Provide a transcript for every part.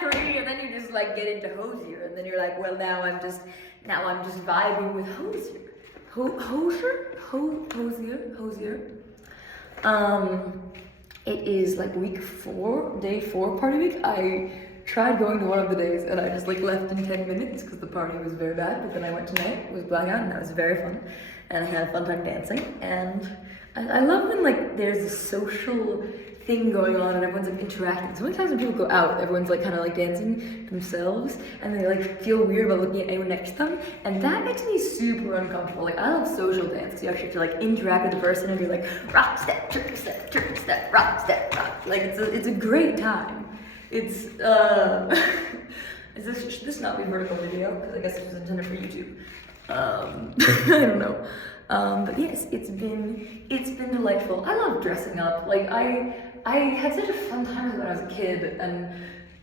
three, and then you just like get into Hosier, and then you're like, well, now I'm just vibing with Hosier. Hosier. It is like week 4, day 4 party week. I tried going to one of the days and I just like left in 10 minutes because the party was very bad, but then I went tonight, it was blackout, and that was very fun. And I had a fun time dancing, and I love when like there's a social thing going on and everyone's like interacting. So many times when people go out, everyone's like kind of like dancing themselves and they like feel weird about looking at anyone next to them, and that makes me super uncomfortable. Like I love social dance because you actually have to like interact with the person and you're like rock step, turn step, rock step, rock. Like it's a great time. It's should this not be vertical video? Because I guess it was intended for YouTube. I don't know. But yes, it's been delightful. I love dressing up. Like I had such a fun time when I was a kid, and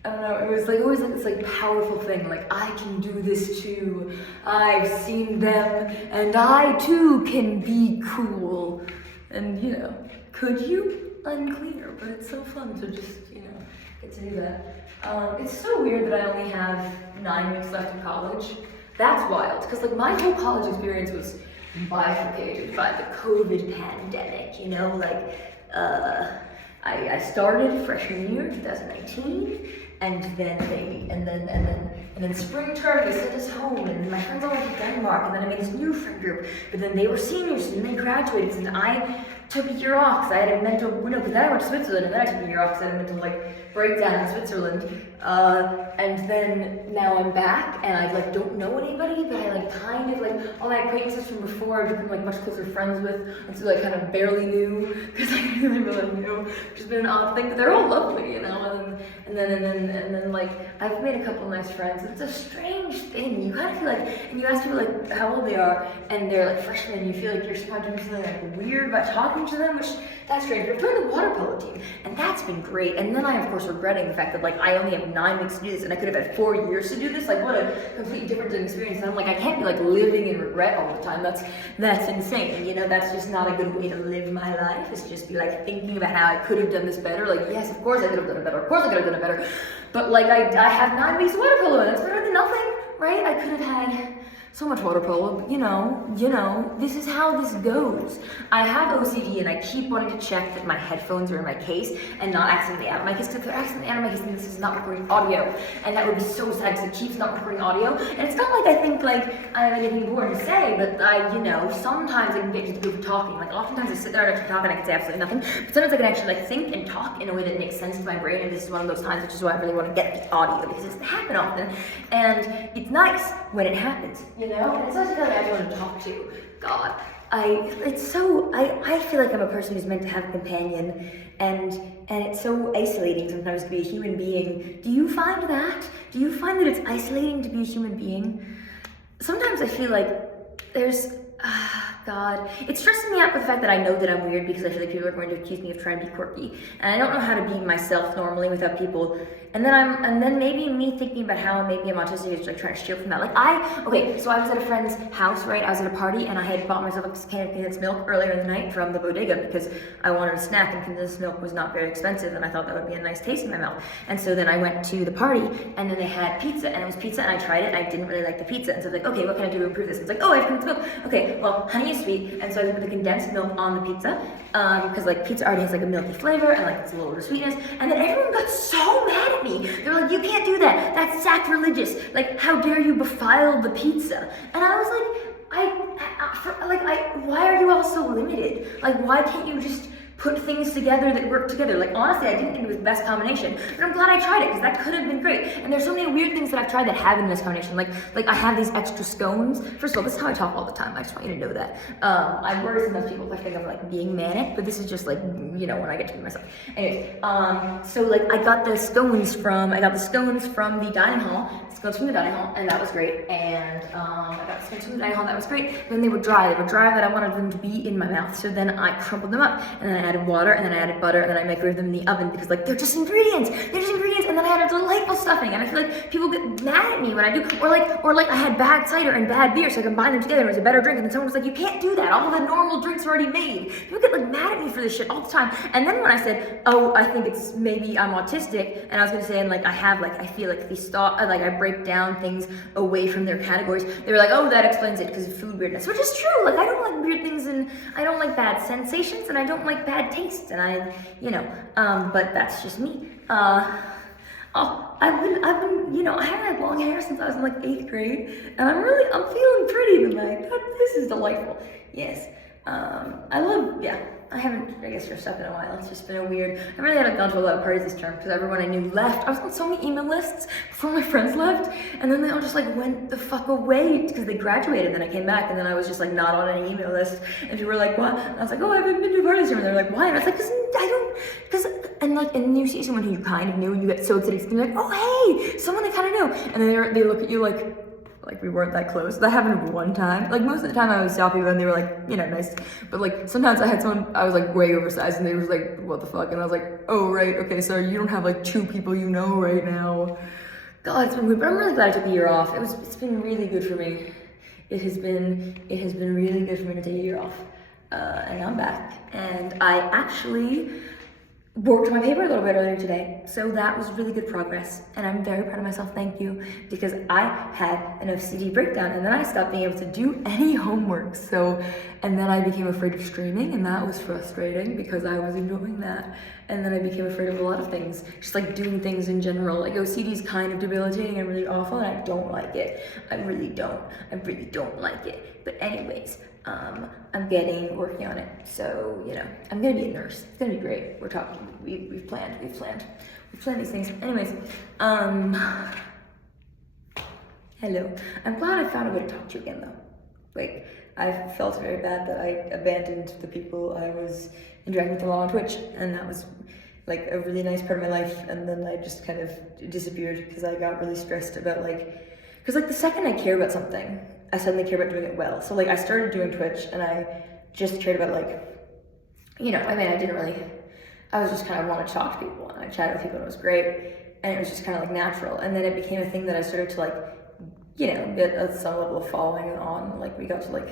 I don't know, it was like always like this like powerful thing, like I can do this too. I've seen them and I too can be cool. And you know, could you? Unclear, but it's so fun to just, you know, get to do that. It's so weird that I only have 9 weeks left in college. That's wild, because like my whole college experience was bifurcated by the COVID pandemic, you know, like I started freshman year 2019, and then spring term they sent us home, and my friends all went to Denmark, and then I made this new friend group, but then they were seniors and they graduated, and I took a year off because I had a mental, but then I went to Switzerland, and then I took a year off because I had a mental like breakdown in Switzerland, and then now I'm back, and I like don't know anybody, but I like kind of like all my acquaintances from before I've become like much closer friends with, and so like kind of barely knew because I didn't really knew, which has been an odd thing, but they're all lovely, you know, and then like I've made a couple nice friends. It's a strange thing. You kind of feel like, and you ask people like how old they are, and they're like freshmen, and you feel like you're somehow doing something like weird by talking to them, which that's strange. But joined the water polo team, and that's been great. And then I of course regretting the fact that like I only have 9 weeks to do this, and I could have had 4 years to do this. Like what a complete difference in experience. And I'm like, I can't be like living in regret all the time. That's insane. You know, that's just not a good way to live my life. It's just be like thinking about how I could have done this better. Like yes, of course I could have done it better. Of course I could have done it better. But like I have 9 weeks of water polo, and that's better than nothing, right? I could have had so much water polo, but you know, this is how this goes. I have OCD and I keep wanting to check that my headphones are in my case and not accidentally out of my case, because if they're accidentally out of my case, then this is not recording audio. And that would be so sad because it keeps not recording audio. And it's not like I think like I have anything important to say, but you know, sometimes I can get into the group of talking. Like oftentimes I sit there and I talk and I can say absolutely nothing, but sometimes I can actually like think and talk in a way that makes sense to my brain, and this is one of those times, which is why I really want to get the audio, because it doesn't happen often, and it's nice when it happens. You know, and it's also like I want to talk to. God, I feel like I'm a person who's meant to have a companion, and it's so isolating sometimes to be a human being. Do you find that? Do you find that it's isolating to be a human being? Sometimes I feel like there's, God, it stresses me out with the fact that I know that I'm weird, because I feel like people are going to accuse me of trying to be quirky, and I don't know how to be myself normally without people. And then maybe me thinking about how maybe I'm autistic is like trying to steal from that. Like so I was at a friend's house, right? I was at a party and I had bought myself a can of condensed milk earlier in the night from the bodega because I wanted a snack, and condensed milk was not very expensive, and I thought that would be a nice taste in my mouth. And so then I went to the party, and then they had pizza, and it was pizza, and I tried it, and I didn't really like the pizza. And so I was like, okay, what can I do to improve this? And it's like, oh, I have condensed milk. Okay, well, honey is sweet, and so I put the condensed milk on the pizza, because like pizza already has like a milky flavor and like it's a little bit of sweetness. And then everyone got so mad at me. They were like, you can't do that. That's sacrilegious. Like, how dare you defile the pizza? And I was like, why are you all so limited? Like, why can't you just put things together that work together? Like, honestly, I didn't think it was the best combination, but I'm glad I tried it, because that could have been great. And there's so many weird things that I've tried that have been this combination. Like I have these extra scones. First of all, this is how I talk all the time. I just want you to know that. I worry sometimes people think I'm like being manic, but this is just like, you know, when I get to be myself. Anyways, so like I got the scones from the dining hall. Scones from the dining hall, and that was great. And I got scones from the dining hall, and that was great. Then they were dry that I wanted them to be in my mouth. So then I crumpled them up, and then I added water, and then I added butter, and then I microwaved them in the oven because like they're just ingredients, and then I had a delightful stuffing, and I feel like people get mad at me when I do, or like I had bad cider and bad beer, so I combined them together and it was a better drink, and then someone was like, you can't do that, all the normal drinks are already made. People get like mad at me for this shit all the time, and then when I said, oh, I think it's maybe I'm autistic, and I was gonna say, and like I feel like these thought, like I break down things away from their categories, they were like, oh, that explains it because of food weirdness, which is true. Like I don't like weird things, and I don't like bad sensations, and I don't like bad tastes, and but that's just me. I've been, I haven't had long hair since I was in like 8th grade, and I'm feeling pretty tonight. This is delightful. Yes. I haven't, I guess, dressed up in a while. It's just been a weird, I really haven't gone to a lot of parties this term because everyone I knew left. I was on so many email lists before my friends left, and then they all just like went the fuck away because they graduated, and then I came back, and then I was just like not on any email list, and people were like, what? And I was like, oh, I haven't been to parties here, and they're like, why? And I was like, and then you see someone who you kind of knew, and you get so excited, and you're like, oh, hey, someone I kind of know, and then they look at you like we weren't that close. That happened one time. Like most of the time I would stop people and they were like, nice. But like sometimes I had someone, I was like way oversized and they was like, what the fuck? And I was like, oh, right, okay, so you don't have like 2 people you know right now. God, it's been weird, but I'm really glad I took the year off. It's been really good for me. It has been really good for me to take a year off. And I'm back. And I actually worked my paper a little bit earlier today, so that was really good progress, and I'm very proud of myself, thank you, because I had an OCD breakdown, and then I stopped being able to do any homework, and then I became afraid of streaming, and that was frustrating, because I was enjoying that, and then I became afraid of a lot of things, just like doing things in general, like OCD is kind of debilitating and really awful, and I don't like it, I really don't like it, but anyways, I'm working on it, so, I'm gonna be a nurse. It's gonna be great. We're talking, we've planned these things. Anyways, hello. I'm glad I found a way to talk to you again, though. Like, I felt very bad that I abandoned the people I was interacting with a lot on Twitch, and that was, like, a really nice part of my life, and then I just kind of disappeared because I got really stressed about, because, the second I care about something, I suddenly care about doing it well. So I started doing Twitch and I just cared about I was just kind of want to talk to people and I chatted with people and it was great. And it was just kind of natural. And then it became a thing that I started to get some level of following on. We got to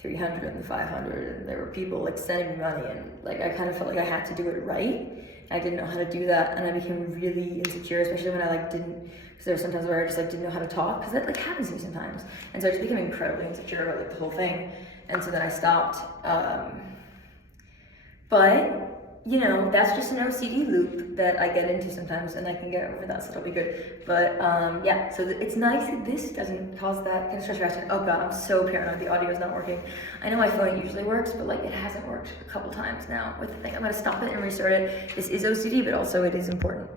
300 and 500 and there were people sending me money and I kind of felt like I had to do it right. I didn't know how to do that and I became really insecure, especially when I didn't, because there were sometimes where I just didn't know how to talk, because that happens to me sometimes. And so I just became incredibly insecure about the whole thing. And so then I stopped. But that's just an OCD loop that I get into sometimes and I can get over that, so it'll be good. But so it's nice that this doesn't cause that kind of stress reaction. Oh God, I'm so paranoid the audio is not working. I know my phone usually works, but it hasn't worked a couple times now with the thing. I'm gonna stop it and restart it. This is OCD, but also it is important.